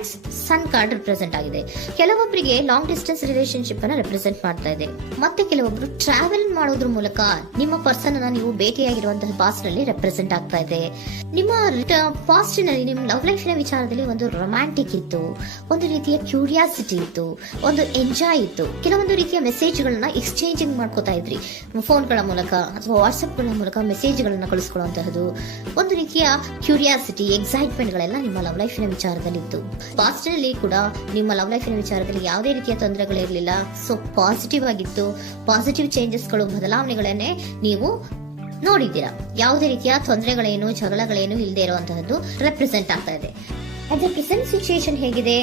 Cards sun card represent ಆಗಿದೆ. ಕೆಲವೊಬ್ಬರಿಗೆ long distance relationship ಅನ್ನ ರೆಪ್ರೆಸೆಂಟ್ ಮಾಡ್ತಾ ಇದೆ. ಮತ್ತೆ ಕೆಲವೊಬ್ರು ಟ್ರಾವೆಲ್ ಮಾಡೋದ್ರ ಮೂಲಕ ನಿಮ್ಮ ಪರ್ಸನ್ ಅನ್ನ ನೀವು ಭೇಟಿಯಾಗಿರುವಂತಹ ಪಾಸ್ಟ್ ನಲ್ಲಿ ರೆಪ್ರೆಸೆಂಟ್ ಆಗ್ತಾ ಇದೆ. ನಿಮ್ಮ ಪಾಸ್ಟ್ ನಲ್ಲಿ ನಿಮ್ಮ ಲವ್ ಲೈಫ್ ನ ವಿಚಾರದಲ್ಲಿ ಒಂದು ರೊಮ್ಯಾಂಟಿಕ್ ಇತ್ತು, ಒಂದು ರೀತಿಯ ಕ್ಯೂರಿಯಾಸಿಟಿ ಇತ್ತು, ಒಂದು ಎಂಜಾಯ್ ಇತ್ತು. ಕೆಲವೊಂದು ರೀತಿಯ ಮೆಸೇಜ್ ಗಳನ್ನ ಎಕ್ಸ್ಚೇಂಜಿಂಗ್ ಮಾಡ್ಕೋತಾ ಇದ್ರಿ, ಫೋನ್ಗಳ ಮೂಲಕ ಅಥವಾ ವಾಟ್ಸ್ಆಪ್ ಗಳ ಮೂಲಕ ಮೆಸೇಜ್ ಗಳನ್ನ ಕಳಿಸ್ಕೊಳ್ಳುವಂತಹದ್ದು, ಒಂದು ರೀತಿಯ ಕ್ಯೂರಿಯಾಸಿಟಿ, ಎಕ್ಸೈಟ್ಮೆಂಟ್ ಗಳೆಲ್ಲ ನಿಮ್ಮ ಲವ್ ಲೈಫ್ ನ ವಿಚಾರದಲ್ಲಿ ಇತ್ತು. ಪಾಸ್ಟ್ ನಲ್ಲಿ ಕೂಡ ನಿಮ್ಮ ಲವ್ ಲೈಫ್ ನ ವಿಚಾರದಲ್ಲಿ ಯಾವುದೇ ರೀತಿಯ ತೊಂದರೆಗಳಿರಲಿಲ್ಲ. ಸೊ ಪಾಸಿಟಿವ್ ಆಗಿತ್ತು. ಪಾಸಿಟಿವ್ ಚೇಂಜಸ್ಗಳು, ಬದಲಾವಣೆಗಳನ್ನೇ ನೀವು ನೋಡಿದ್ದೀರಾ. ಯಾವುದೇ ರೀತಿಯ ತೊಂದರೆಗಳೇನು, ಜಗಳಗಳೇನು ಇಲ್ಲದೆ ಇರುವಂತಹದ್ದು ರೆಪ್ರೆಸೆಂಟ್ ಆಗ್ತಾ ಇದೆ. ಅದೇ ಪ್ರೆಸೆಂಟ್ ಸಿಚುಯೇಷನ್ ಹೇಗಿದೆ?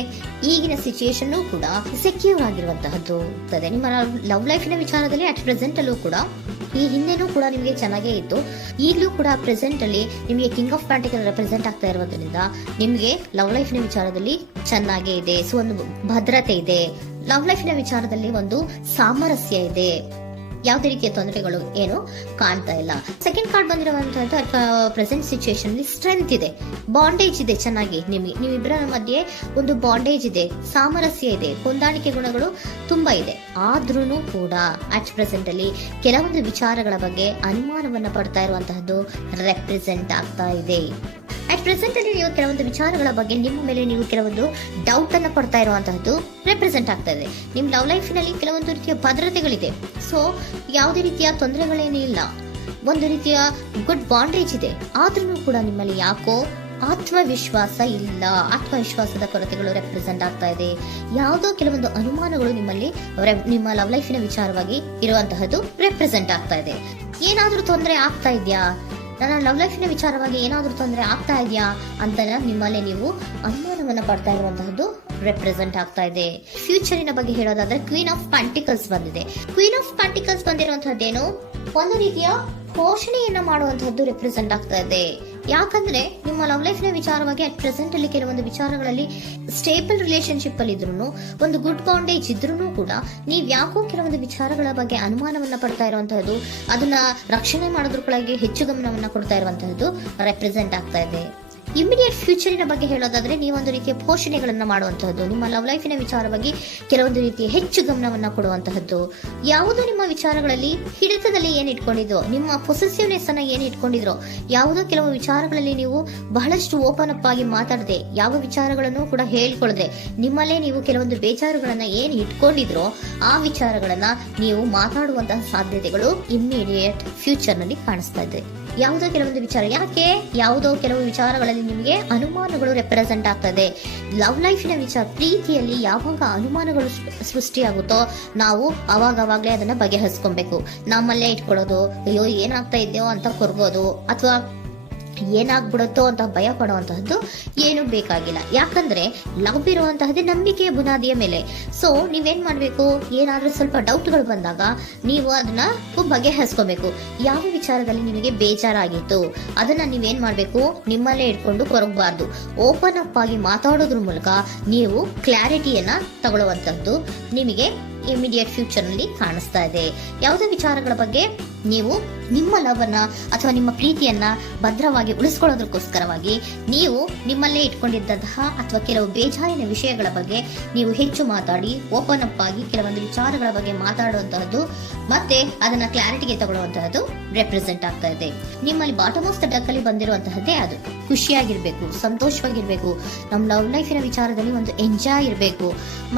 ಈಗಿನ ಸಿಚುಯೇಷನ್ ಕೂಡ ಸೆಕ್ಯೂರ್ ಆಗಿರುವಂತಹದ್ದು. ನಿಮ್ಮ ಲವ್ ಲೈಫಿನ ವಿಚಾರದಲ್ಲಿ ಅಟ್ ಪ್ರೆಸೆಂಟ್ ಅಲ್ಲೂ ಕೂಡ, ಈ ಹಿಂದೆನೂ ಕೂಡ ನಿಮಗೆ ಚೆನ್ನಾಗೇ ಇತ್ತು, ಈಗಲೂ ಕೂಡ ಪ್ರೆಸೆಂಟ್ ಅಲ್ಲಿ ನಿಮಗೆ ಕಿಂಗ್ ಆಫ್ ಪ್ಯಾಂಟಿಕಲ್ ರೆಪ್ರೆಸೆಂಟ್ ಆಗ್ತಾ ಇರೋದ್ರಿಂದ ನಿಮಗೆ ಲವ್ ಲೈಫಿನ ವಿಚಾರದಲ್ಲಿ ಚೆನ್ನಾಗೇ ಇದೆ. ಸೊ ಒಂದು ಭದ್ರತೆ ಇದೆ. ಲವ್ ಲೈಫಿನ ವಿಚಾರದಲ್ಲಿ ಒಂದು ಸಾಮರಸ್ಯ ಇದೆ. ಯಾವುದೇ ರೀತಿಯ ತೊಂದರೆಗಳು ಏನು ಕಾಣ್ತಾ ಇಲ್ಲ. ಸೆಕೆಂಡ್ ಕಾರ್ಡ್ ಬಂದಿರುವಂತಹದ್ದು ಪ್ರೆಸೆಂಟ್ ಸಿಚುಯೇಷನ್ ಅಲ್ಲಿ ಸ್ಟ್ರೆಂತ್ ಇದೆ, ಬಾಂಡೇಜ್ ಇದೆ. ಚೆನ್ನಾಗಿ ನೀವಿಬ್ಬರ ಮಧ್ಯೆ ಒಂದು ಬಾಂಡೇಜ್ ಇದೆ, ಸಾಮರಸ್ಯ ಇದೆ, ಹೊಂದಾಣಿಕೆ ಗುಣಗಳು ತುಂಬಾ ಇದೆ. ಆದ್ರೂ ಕೂಡ ಅಟ್ ಪ್ರೆಸೆಂಟ್ ಅಲ್ಲಿ ಕೆಲವೊಂದು ವಿಚಾರಗಳ ಬಗ್ಗೆ ಅನುಮಾನವನ್ನ ಪಡ್ತಾ ಇರುವಂತಹದ್ದು ರೆಪ್ರೆಸೆಂಟ್ ಆಗ್ತಾ ಇದೆ. ಅಟ್ ಪ್ರೆಸೆಂಟ್ ಅಲ್ಲಿ ನೀವು ಕೆಲವೊಂದು ವಿಚಾರಗಳ ಬಗ್ಗೆ ನಿಮ್ಮ ಮೇಲೆ ನೀವು ಕೆಲವೊಂದು ಡೌಟ್ ಅನ್ನ ಪಡ್ತಾ ಇರುವಂತಹದ್ದು ರೆಪ್ರೆಸೆಂಟ್ ಆಗ್ತಾ ಇದೆ. ನಿಮ್ಮ ಲವ್ ಲೈಫ್ ನಲ್ಲಿ ಕೆಲವೊಂದು ರೀತಿಯ ಭದ್ರತೆಗಳಿದೆ. ಸೊ ಯಾವುದೇ ರೀತಿಯ ತೊಂದರೆಗಳೇನೂ ಇಲ್ಲ, ಒಂದು ರೀತಿಯ ಗುಡ್ ಬಾಂಡೇಜ್ ಇದೆ. ಆದ್ರೂ ಕೂಡ ನಿಮ್ಮಲ್ಲಿ ಯಾಕೋ ಆತ್ಮವಿಶ್ವಾಸ ಇಲ್ಲ, ಆತ್ಮವಿಶ್ವಾಸದ ಕೊರತೆಗಳು ರೆಪ್ರೆಸೆಂಟ್ ಆಗ್ತಾ ಇದೆ. ಯಾವುದೋ ಕೆಲವೊಂದು ಅನುಮಾನಗಳು ನಿಮ್ಮಲ್ಲಿ ನಿಮ್ಮ ಲವ್ ಲೈಫಿನ ವಿಚಾರವಾಗಿ ಇರುವಂತಹದ್ದು ರೆಪ್ರೆಸೆಂಟ್ ಆಗ್ತಾ ಇದೆ. ಏನಾದ್ರೂ ತೊಂದರೆ ಆಗ್ತಾ ಇದೆಯಾ, ನನ್ನ ಲವ್ ಲೈಫಿನ ವಿಚಾರವಾಗಿ ಏನಾದ್ರೂ ತೊಂದರೆ ಆಗ್ತಾ ಇದೆಯಾ ಅಂತ ನಿಮ್ಮಲ್ಲಿ ನೀವು ಅನುಮಾನವನ್ನ ಪಡ್ತಾ ಇರುವಂತಹದ್ದು ರೆಪ್ರೆಸೆಂಟ್ ಆಗ್ತಾ ಇದೆ. ಫ್ಯೂಚರಿನ ಬಗ್ಗೆ ಹೇಳೋದಾದ್ರೆ ಕ್ವೀನ್ ಆಫ್ ಪ್ಯಾಂಟಿಕಲ್ಸ್ ಬಂದಿದೆ. ಕ್ವೀನ್ ಆಫ್ ಪ್ಯಾಂಟಿಕಲ್ಸ್ ಬಂದಿರುವಂತಹದ್ದೇನು, ಒಂದು ರೀತಿಯ ಪೋಷಣೆಯನ್ನ ಮಾಡುವಂತಹದ್ದು ರೆಪ್ರೆಸೆಂಟ್ ಆಗ್ತಾ ಇದೆ. ಯಾಕಂದ್ರೆ ನಿಮ್ಮ ಲವ್ ಲೈಫ್ ನ ವಿಚಾರವಾಗಿ ಅಟ್ ಪ್ರೆಸೆಂಟ್ ಅಲ್ಲಿ ಕೆಲವೊಂದು ವಿಚಾರಗಳಲ್ಲಿ ಸ್ಟೇಬಲ್ ರಿಲೇಶನ್ಶಿಪ್ ಅಲ್ಲಿ ಇದ್ರು, ಒಂದು ಗುಡ್ ಬಾಂಡೇಜ್ ಇದ್ರೂ ಕೂಡ ನೀವ್ ಯಾಕೋ ಕೆಲವೊಂದು ವಿಚಾರಗಳ ಬಗ್ಗೆ ಅನುಮಾನವನ್ನ ಪಡ್ತಾ ಇರುವಂತಹದ್ದು, ಅದನ್ನ ರಕ್ಷಣೆ ಮಾಡೋದ್ರೊಳಗೆ ಹೆಚ್ಚು ಗಮನವನ್ನ ಕೊಡ್ತಾ ಇರುವಂತಹದ್ದು ರೆಪ್ರೆಸೆಂಟ್ ಆಗ್ತಾ ಇದೆ. ಇಮಿಡಿಯೇಟ್ ಫ್ಯೂಚರಿನ ಬಗ್ಗೆ ಹೇಳೋದಾದ್ರೆ ನೀವೊಂದು ರೀತಿಯ ಪೋಷಣೆಗಳನ್ನ ಮಾಡುವಂತಹದ್ದು, ನಿಮ್ಮ ಲವ್ ಲೈಫಿನ ವಿಚಾರವಾಗಿ ಕೆಲವೊಂದು ರೀತಿಯ ಹೆಚ್ಚು ಗಮನವನ್ನ ಕೊಡುವಂತಹದ್ದು, ಯಾವುದೋ ನಿಮ್ಮ ವಿಚಾರಗಳಲ್ಲಿ ಹಿಡಿತದಲ್ಲಿ ಏನ್ ಇಟ್ಕೊಂಡಿದ್ರೋ, ನಿಮ್ಮ ಪೊಸೆಸಿವ್ನೆಸ್ ಅನ್ನ ಏನ್ ಇಟ್ಕೊಂಡಿದ್ರೋ, ಯಾವುದೋ ಕೆಲವು ವಿಚಾರಗಳಲ್ಲಿ ನೀವು ಬಹಳಷ್ಟು ಓಪನ್ ಅಪ್ ಆಗಿ ಮಾತಾಡದೆ, ಯಾವ ವಿಚಾರಗಳನ್ನು ಕೂಡ ಹೇಳ್ಕೊಳ್ಳದೆ, ನಿಮ್ಮಲ್ಲೇ ನೀವು ಕೆಲವೊಂದು ಬೇಜಾರುಗಳನ್ನ ಏನ್ ಇಟ್ಕೊಂಡಿದ್ರೋ ಆ ವಿಚಾರಗಳನ್ನ ನೀವು ಮಾತಾಡುವಂತಹ ಸಾಧ್ಯತೆಗಳು ಇಮಿಡಿಯೇಟ್ ಫ್ಯೂಚರ್ ನಲ್ಲಿ ಕಾಣಿಸ್ತಾ ಇದೆ. ಯಾವುದೋ ಕೆಲವೊಂದು ವಿಚಾರ, ಯಾಕೆ ಯಾವುದೋ ಕೆಲವು ವಿಚಾರಗಳಲ್ಲಿ ನಿಮಗೆ ಅನುಮಾನಗಳು ರೆಪ್ರೆಸೆಂಟ್ ಆಗ್ತದೆ. ಲವ್ ಲೈಫಿನ ವಿಚಾರ, ಪ್ರೀತಿಯಲ್ಲಿ ಯಾವಾಗ ಅನುಮಾನಗಳು ಸೃಷ್ಟಿಯಾಗುತ್ತೋ ನಾವು ಅವಾಗವಾಗ್ಲೇ ಅದನ್ನ ಬಗೆಹರಿಸ್ಕೊಬೇಕು. ನಮ್ಮಲ್ಲೇ ಇಟ್ಕೊಳ್ಳೋದು, ಅಯ್ಯೋ ಏನಾಗ್ತಾ ಇದೆಯೋ ಅಂತ ಕೊರ್ಗೋದು ಅಥವಾ ಏನಾಗ್ಬಿಡುತ್ತೋ ಅಂತ ಭಯ ಪಡುವಂತಹದ್ದು ಏನು ಬೇಕಾಗಿಲ್ಲ. ಯಾಕಂದ್ರೆ ಲವ್ ಇರುವಂತಹದ್ದೇ ನಂಬಿಕೆಯ ಬುನಾದಿಯ ಮೇಲೆ. ಸೊ ನೀವೇನ್ ಮಾಡ್ಬೇಕು, ಏನಾದ್ರೂ ಸ್ವಲ್ಪ ಡೌಟ್ಗಳು ಬಂದಾಗ ನೀವು ಅದನ್ನ ಬಗೆಹರಿಸ್ಕೋಬೇಕು. ಯಾವ ವಿಚಾರದಲ್ಲಿ ನಿಮಗೆ ಬೇಜಾರಾಗಿತ್ತು ಅದನ್ನ ನೀವೇನ್ ಮಾಡ್ಬೇಕು, ನಿಮ್ಮಲ್ಲೇ ಇಟ್ಕೊಂಡು ಕೊರಗಬಾರ್ದು. ಓಪನ್ ಅಪ್ ಆಗಿ ಮಾತಾಡೋದ್ರ ಮೂಲಕ ನೀವು ಕ್ಲಾರಿಟಿಯನ್ನ ತಗೊಳ್ಳುವಂತದ್ದು ನಿಮಗೆ ಇಮಿಡಿಯೇಟ್ ಫ್ಯೂಚರ್ ನಲ್ಲಿ ಕಾಣಿಸ್ತಾ ಇದೆ. ಯಾವುದೇ ವಿಚಾರಗಳ ಬಗ್ಗೆ ನೀವು ನಿಮ್ಮ ಲವ್ ಅನ್ನ ಅಥವಾ ನಿಮ್ಮ ಪ್ರೀತಿಯನ್ನ ಭದ್ರವಾಗಿ ಉಳಿಸ್ಕೊಳ್ಳೋದಕ್ಕೋಸ್ಕರವಾಗಿ ನೀವು ನಿಮ್ಮಲ್ಲೇ ಇಟ್ಕೊಂಡಿದ್ದಂತಹ ಅಥವಾ ಕೆಲವು ಬೇಜಾರಿನ ವಿಷಯಗಳ ಬಗ್ಗೆ ನೀವು ಹೆಚ್ಚು ಮಾತಾಡಿ, ಓಪನ್ ಅಪ್ ಆಗಿ ಕೆಲವೊಂದು ವಿಚಾರಗಳ ಬಗ್ಗೆ ಮಾತಾಡುವಂತಹದ್ದು ಮತ್ತೆ ಅದನ್ನ ಕ್ಲಾರಿಟಿಗೆ ತಗೊಳ್ಳುವಂತಹದ್ದು ರೆಪ್ರೆಸೆಂಟ್ ಆಗ್ತಾ ಇದೆ. ನಿಮ್ಮಲ್ಲಿ ಬಾಟಮ್ ಆಫ್ ದ ಡಕ್ ಅಲ್ಲಿ ಬಂದಿರುವಂತಹದ್ದೇ ಅದು. ಖುಷಿಯಾಗಿರ್ಬೇಕು, ಸಂತೋಷವಾಗಿರ್ಬೇಕು, ನಮ್ಮ ಲವ್ ಲೈಫಿನ ವಿಚಾರದಲ್ಲಿ ಒಂದು ಎಂಜಾಯ್ ಇರಬೇಕು,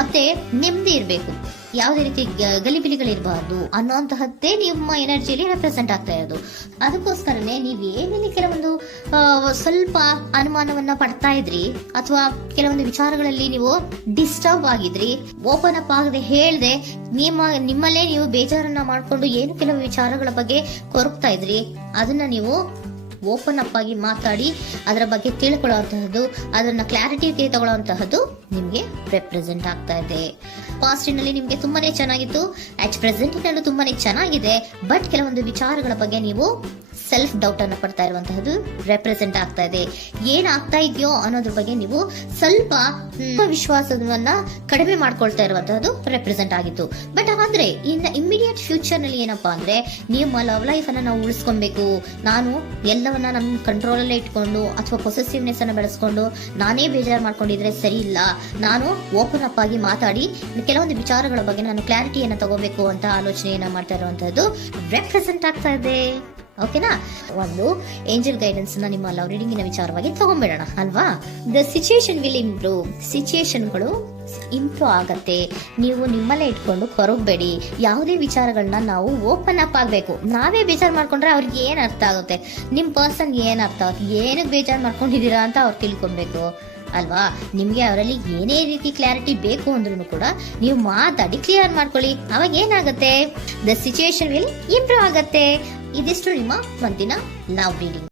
ಮತ್ತೆ ನೆಮ್ಮದಿ ಇರಬೇಕು, ಯಾವುದೇ ರೀತಿ ಗಲಿಬಿಲಿಗಳಿರಬಾರ್ದು ಅನ್ನೋಂತಹದ್ದೇ ನಿಮ್ಮ ಎನರ್ಜಿಯಲ್ಲಿ ರೆಪ್ರೆಸೆಂಟ್ ಆಗ್ತಾ ಇರೋದು. ಅದಕ್ಕೋಸ್ಕರನೇ ನೀವು ಏನೇನು ಕೆಲವೊಂದು ಸ್ವಲ್ಪ ಅನುಮಾನವನ್ನ ಪಡ್ತಾ ಇದ್ರಿ ಅಥವಾ ಕೆಲವೊಂದು ವಿಚಾರಗಳಲ್ಲಿ ನೀವು ಡಿಸ್ಟರ್ಬ್ ಆಗಿದ್ರಿ, ಓಪನ್ ಅಪ್ ಆಗದೆ ಹೇಳ್ದೆ ನಿಮ್ಮಲ್ಲೇ ನೀವು ಬೇಜಾರನ್ನ ಮಾಡ್ಕೊಂಡು ಏನು ಕೆಲವು ವಿಚಾರಗಳ ಬಗ್ಗೆ ಕೊರಗ್ತಾ ಇದ್ರಿ, ಅದನ್ನ ನೀವು ಓಪನ್ ಅಪ್ ಆಗಿ ಮಾತಾಡಿ ಅದರ ಬಗ್ಗೆ ತಿಳ್ಕೊಳ್ಳುವಂತಹದ್ದು, ಅದನ್ನ ಕ್ಲಾರಿಟಿಗೆ ತಗೊಳ್ಳುವಂತಹದ್ದು ನಿಮ್ಗೆ ರೆಪ್ರೆಸೆಂಟ್ ಆಗ್ತಾ ಇದೆ. ಪಾಸ್ಟಿನಲ್ಲಿ ನಿಮ್ಗೆ ತುಂಬಾನೇ ಚೆನ್ನಾಗಿತ್ತು, ಅಟ್ ಪ್ರೆಸೆಂಟಿನಲ್ಲೂ ತುಂಬಾನೇ ಚೆನ್ನಾಗಿದೆ. ಬಟ್ ಕೆಲವೊಂದು ವಿಚಾರಗಳ ಬಗ್ಗೆ ನೀವು ಸೆಲ್ಫ್ ಡೌಟ್ ಅನ್ನು ಪಡ್ತಾ ಇರುವಂತಹದ್ದು ರೆಪ್ರೆಸೆಂಟ್ ಆಗ್ತಾ ಇದೆ. ಏನಾಗ್ತಾ ಇದೆಯೋ ಅನ್ನೋದ್ರ ಬಗ್ಗೆ ನೀವು ಸ್ವಲ್ಪ ವಿಶ್ವಾಸವನ್ನ ಕಡಿಮೆ ಮಾಡ್ಕೊಳ್ತಾ ಇರುವಂತಹದ್ದು ರೆಪ್ರೆಸೆಂಟ್ ಆಗಿತ್ತು. ಬಟ್ ಆದ್ರೆ ಇನ್ನು ಇಮಿಡಿಯೇಟ್ ಫ್ಯೂಚರ್ ನಲ್ಲಿ ಏನಪ್ಪಾ ಅಂದ್ರೆ ನಿಮ್ಮ ಲವ್ ಲೈಫ್ ಅನ್ನ ನಾವು ಉಳಿಸ್ಕೊಬೇಕು, ನಾನು ಎಲ್ಲವನ್ನ ನಮ್ಮ ಕಂಟ್ರೋಲ್ ಅಲ್ಲೇ ಇಟ್ಕೊಂಡು ಅಥವಾ ಪೊಸೆಸಿವ್ನೆಸ್ ಅನ್ನ ಬೆಳೆಸ್ಕೊಂಡು ನಾನೇ ಬೇಜಾರು ಮಾಡ್ಕೊಂಡಿದ್ರೆ ಸರಿ ಇಲ್ಲ, ನಾನು ಓಪನ್ ಅಪ್ ಆಗಿ ಮಾತಾಡಿ ಕೆಲವೊಂದು ವಿಚಾರಗಳ ಬಗ್ಗೆ ನಾನು ಕ್ಲಾರಿಟಿಯನ್ನ ತಗೋಬೇಕು ಅಂತ ಆಲೋಚನೆಯನ್ನ ಮಾಡ್ತಾ ಇರುವಂತಹದ್ದು ರೆಪ್ರೆಸೆಂಟ್ ಆಗ್ತಾ ಇದೆ. ಓಕೆನಾ? ಒಂದು ಏಂಜಲ್ ಗೈಡೆನ್ಸ್ ನ ನಿಮ್ಮ ಲವ್ ರೀಡಿಂಗಿನ ವಿಚಾರವಾಗಿ ತಗೊಂಡ್ಬಿಡೋಣ ಅಲ್ವಾ. ದ ಸಿಚುಯೇಷನ್ ವಿಲ್ ಇಂಪ್ರೂವ್, ಸಿಚುಯೇಷನ್ಗಳು ಇಂಪ್ರೂವ್ ಆಗತ್ತೆ. ನೀವು ನಿಮ್ಮಲ್ಲೇ ಇಟ್ಕೊಂಡು ಹೊರಗಬೇಡಿ. ಯಾವುದೇ ವಿಚಾರಗಳನ್ನ ನಾವು ಓಪನ್ ಅಪ್ ಆಗಬೇಕು. ನಾವೇ ಬೇಜಾರು ಮಾಡ್ಕೊಂಡ್ರೆ ಅವ್ರಿಗೆ ಏನ್ ಅರ್ಥ ಆಗುತ್ತೆ, ನಿಮ್ ಪರ್ಸನ್ ಏನ್ ಅರ್ಥ ಆಗುತ್ತೆ, ಏನಕ್ಕೆ ಬೇಜಾರು ಮಾಡ್ಕೊಂಡಿದ್ದೀರಾ ಅಂತ ಅವ್ರು ತಿಳ್ಕೊಬೇಕು ಅಲ್ವಾ. ನಿಮ್ಗೆ ಅವರಲ್ಲಿ ಏನೇ ರೀತಿ ಕ್ಲಾರಿಟಿ ಬೇಕು ಅಂದ್ರೂ ಕೂಡ ನೀವು ಮಾತಾಡಿ ಕ್ಲಿಯರ್ ಮಾಡ್ಕೊಳ್ಳಿ. ಅವಾಗ ಏನಾಗುತ್ತೆ, ದ ಸಿಚುಯೇಷನ್ ವಿಲ್ ಇಂಪ್ರೂವ್ ಆಗತ್ತೆ. ಇದಿಷ್ಟು ನಿಮ್ಮ ಒಂದಿನ ಲವ್ ರೀಡಿಂಗ್.